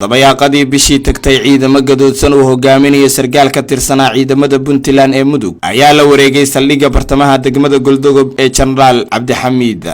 dabayaaqadii bishii tagtay ciidamo gadoodsan oo hogaaminaya sargaal ka tirsanaa ciidamada Puntland ee Mudug ayaa la wareegay saldhigga bartamaha degmada Galdogob ee General Cabdixamiid.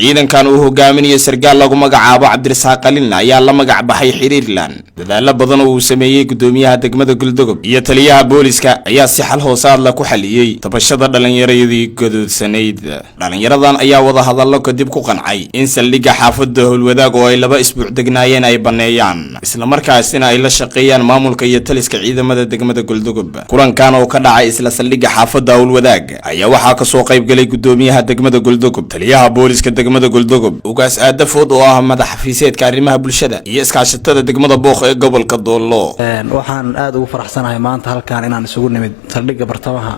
ciidankan uu hogaaminaya sargaal lagu magacaabo Cabdirasaaq Qalin ayaa la magac baxay Xiriirland. dadaalo badan oo uu sameeyay gudoomiyaha degmada Galdogob iyo taliyaha booliska ayaa si xal hoosaad la ku xaliyay tabashada dhalinyaradii gadoodsanayd. dhalinyaradan ayaa wada hadallo kadib ku qancay in saldhigga xaafadda Howlwadaag oo ay 2 isbuuc degnaayeen ay baneeyaan isla markaasina ay la shaqeeyaan maamulka iyo taliska ciidamada degmada Galdogob. kulankan oo ka dhacay isla saldhigga xaafadda Howlwadaag ayaa waxa ka soo qayb galay gudoomiyaha degmada Galdogob, taliyaha booliska degmada Galdogob, ugaas aadafood oo ah madax xafiiseedka arrimaha bulshada iyo iskaashatada degmada Booq ee gobolka Doolo. waxaan aad ugu faraxsanahay maanta halkaan inaan isugu nimid saldhigga bartamaha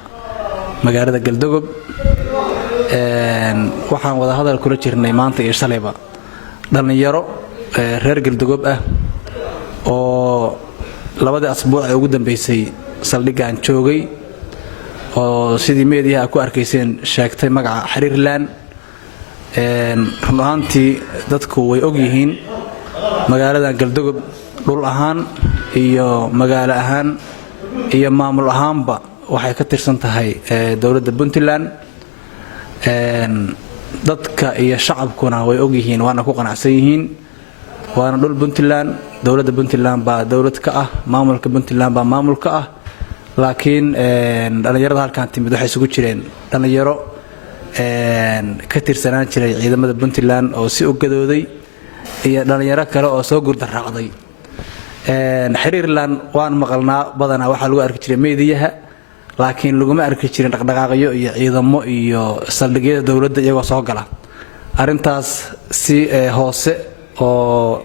magaalada Galdogob. waxaan wada hadal kula jirnay maanta iyo shalayba dhalinyaro reer Galdogob ah oo 2 asbuuc ugu dambeysay saldhiggan joogay oo sidii meediyaha ku arkayseen sheegtay magaca Xiriirland. run ahaantii dadku way og yihiin magaalada Galdogob dhul ahaan iyo magaalo ahaan iyo maamul ahaanba waxay ka tirsan tahay dawladda Puntland. dadka iyo shacabkuna way og yihiin waana ku qanacsan yihiin waana dhul Puntland. dawladda Puntland baa dawlad ka ah, maamulka Puntland baa maamul ka ah, laakiin dhalinyarada halkaan timid waxay isugu jireen dhalinyaro ka tirsanaan jiray ciidamada Puntland oo si u gadooday iyo dhalinyaro kale oo soo gurda raacday. Xiriirland waan maqalnaa badanaa waxa lagu arki jiray meediyaha, laakiin laguma arki jirin dhaqdhaqaaqyo iyo ciidamo iyo saldhigyada dawladda iyagoo soo gala. arintaas si hoose oo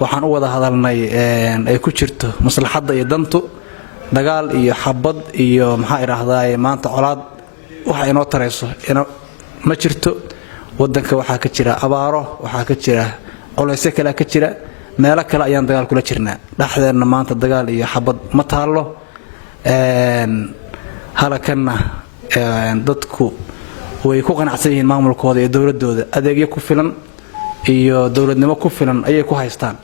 waxaan u wada hadalnay ay ku jirto maslaxadda iyo dantu, dagaal iyo xabad iyo maxaa iraahdaa maanta colaad waxa inoo tarayso ma jirto. wadanka waxa ka jira abaaro, waxa ka jira qoleysyo kale ka jira, meelo kale ayaan dagaal kula jirnaa. dhaxdeena maanta dagaal iyo xabad ma taalo. halakana dadku way ku qanacsan yihiin maamulkooda iyo dawladooda, adeegyo ku filan iyo dawladnimo ku filan ayay ku haystaan.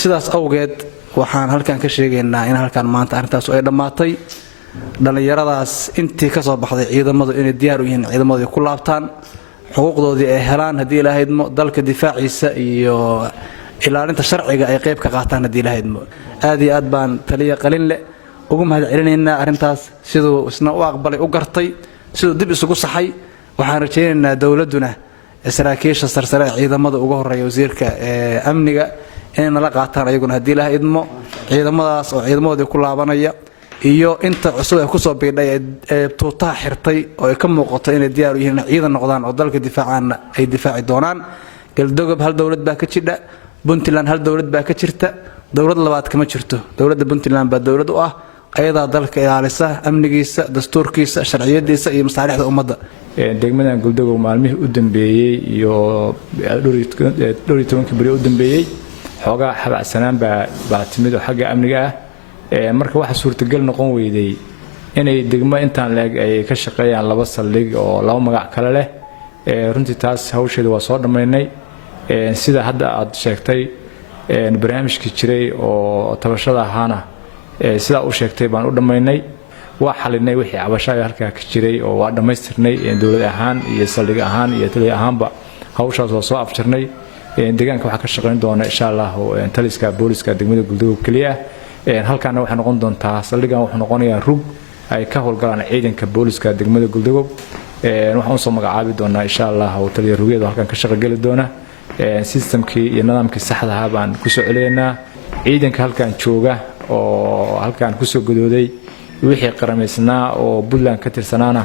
sidaas awgeed waxaan halkaan ka sheegaynaa in halkaan maanta arintaas ay dhamaatay. dhalinyaradaas intii ka soo baxday ciidamadu inay diyaar u yihiin ciidamadooda ku laabtaan, xuquuqdoodii ay helaan haddii ilaahaydmo, dalka difaaciisa iyo ilaalinta sharciga ay qayb ka qaataan haddii ilaahaydmo. aad iyo aad baan taliya Qalinle ugu mahad celinaynaa arintaas sidoo isna u aqbalay u gartay, sidoo dib isugu saxay. waxaan rajaynaynaa dawladuna saraakiisha sarsare ciidamada ugu horeeya wasiirka amniga inay la qaataan ayaguna haddii ilaahaydmo. ciidamadaas oo ciidamadooda ku laabanaya iyo inta cusub ay ku soo biidhay tuutaha xirtay oo ay ka muuqato inay diyaar u yihiin ciidan noqdaan oo dalka difaacana ay difaaci doonaan. Galdogob hal dawlad baa ka jira, Puntland hal dawlad baa ka jirta, dawlad labaad kama jirto. dawladda Puntland baa dawlad u ah, ayada dalka ilaalisa amnigiisa, dastuurkiisa, sharciyadiisa iyo masaalixda ummadda. degmada Galdogob maalmihii u dambeeyay iyo 12 bari u dambeeyay xogaa xabacsanaan baa timid oo xagga amniga ah. marka waxa suurtagal noqon weyday inay degmo intaan leeg ay ka shaqeeyaan 2 saldhig oo 2 magac kale leh. runtii taas hawsheeda waa soo dhameynay. sida hadda aad sheegtay barnaamijkii jiray oo tabashada ahaana sida uu sheegtay baan u dhameynay. waa xalinay wixii cabasho halka ka jiray oo waa dhameystirnay dawlad ahaan iyo saldhig ahaan iyo taliye ahaanba hawshaas oo soo afjarnay. deegaanka waxa ka shaqeyn doona insha Allah taliska booliska degmada Galdogob kaliya. halkaana waxa noqon doontaa saldhigan wuxuu noqonayaa rug ay ka howlgalaan ciidanka booliska degmada Galdogob. waxaan soo magacaabi doonaa insha Allah taliye rugeeda halkan ka shaqo gali doona. systemkii iyo nidaamkii saxda ah baan ku soo celeynaa. ciidanka halkan jooga oo halkan ku soo gadooday wixii qaramaysnaa oo Puntland ka tirsanaana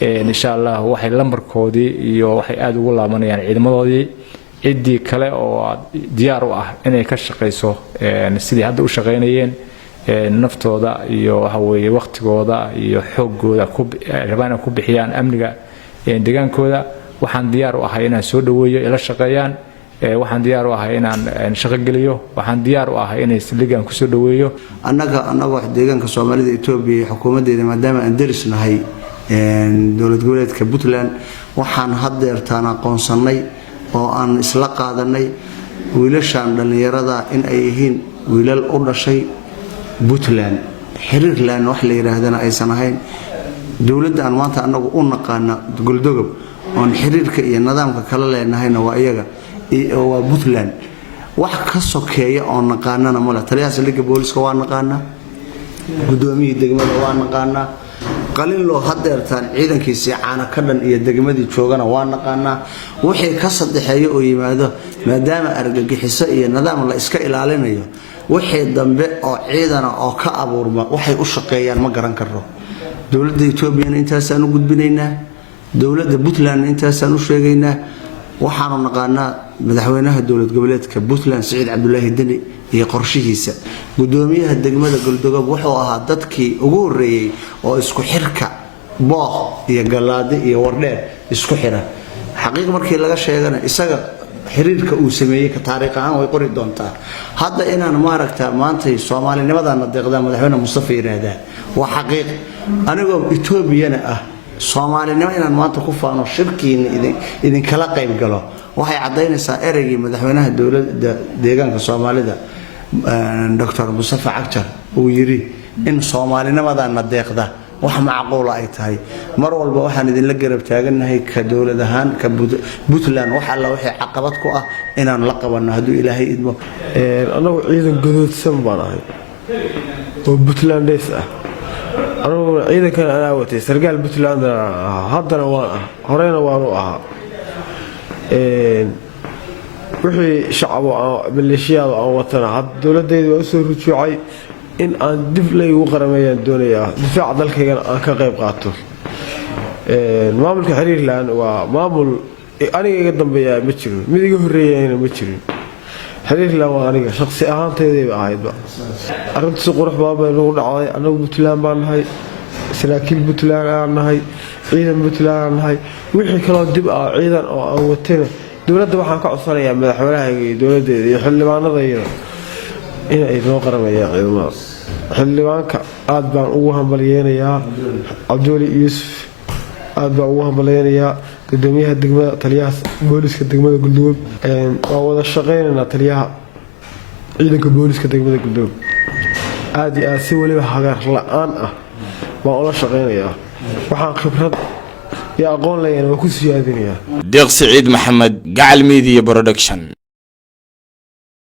insha Allah waxay lambarkoodii iyo waxay aad ugu laabanayaan ciidamadoodii. cidii kale oo diyaar u ah inay ka shaqeyso sidii hadda u shaqeynayeen naftooda iyo waxa weeye waqtigooda iyo xoogooda rabaan ku bixiyaan amniga deegaankooda. waxaan diyaar u ahay inaan soo dhaweeyo ila shaqeeyaan. waxaan diyaar u ahay inaan shaqo geliyo. waxaan diyaar u ahay inay saldhigan ku soo dhaweeyo. annaga deegaanka Soomaalida Itoobiya xukuumadeeda maadaama aan darisnahay dawlad goboleedka Puntland waxaan haddeertaan aqoonsanay oo aan isla qaadanay wiilashan dhalinyarada in ay yihiin wiilal u dhashay Puntland xiriirland wax la yiraahdana aysan ahayn dawladda aan maanta anagu u naqaana Galdogob oo xiriirka iyo nidaamka kala leenahayna waa iyaga oo waa Puntland wax ka sokeeya oo naqaanana ma la taliyaha saldhigga booliska waa naqaana gudoomiyaha degmada waa naqaana qalin loo hadeertaan ciidankiisa caana ka dhan iyo degmadii joogana waa naqaana wixii ka sadeexeeyo oo yimaado maadaama argagixiso iyo nidaam la iska ilaalinayo wixii dambe oo ciidana oo ka abuurma waxay u shaqeeyaan ma garan karo dawladda Itoobiya intaas aan u gudbinaynaa dawladda Puntland intaas aan u sheegaynaa waxaanu naqaanaa madaxweynaha dawlad goboleedka Puntland Saciid Cabdullaahi Deni iyo qorshihiisa gudoomiyaha degmada Galdogob wuxuu ahaa dadkii ugu horeeyay oo isku xirka booq iyo galaade iyo wardheer isku xira xaqiiq markii laga sheegana isaga xiriirka uu sameeyay ka taariikh ahaan way qori doontaa hadda inaan maaragta maanta Soomaalinimadana deeqda madaxweyne Mustafa yiraahdaa waa xaqiiq anigoo Itoobiyana ah Soomaalinimo inaan maanta ku faano shirkiin idin kala qayb galo waxay cadeynaysaa ereygii madaxweynaha dawladda deegaanka Soomaalida Dr. Mustafa Cagjar uu yiri in Soomaalinimadana deeqda wax macquul ay tahay mar walba waxaan idin la garab taaganahay ka dawlad ahaan ka Puntland wax alla wixii caqabad ku ah inaan la qabano haduu Ilaahay idmo anagu ciidan gadoodsan baan ahay oo Puntlandees ah anagu ciidankan aan watay sargaal Puntland haddana waan horeyna waan u ahaa wixii shacab oo maleeshiyada aan watana dawladdeedu waa soo rujuucay in aan dib leeyahay qarameeyaan doonayaa difaaca dalkayga aan ka qayb qaato maamulka xiriirland waa maamul aniga iga dambeeya ma jiro mid iga horeeyayna ma jirin xiriirland waa aniga shakhsi ahaantayda ahaydba arrintu qurux badan lagu dhacday anagu Puntland baan nahay saraakiil Puntland aan nahay ciidan Puntland aan nahay wixii kale dib ah ciidan oo aan watana dawladda waxaan ka codsanayaa madaxweynaha iyo dawladdeeda iyo xildhibaanadayda in ay noo qarameeyaan ciidamada xildhibaanka aad baan ugu hambalyeeynaa Cabduuli Yuusuf aad baan ugu hambalyeeynaa gudoomiyaha degmada taliyaha booliska degmada Galdogob waa wada shaqeynaa taliyaha ciidanka booliska degmada Galdogob aad iyo aad si waliba hagar la'aan ah baan ula shaqeynayaa waxaan khibrad iyo aqoon leeyahay waa ku siyaadinayaa Deeq Saciid Maxamed Gacal Media Production.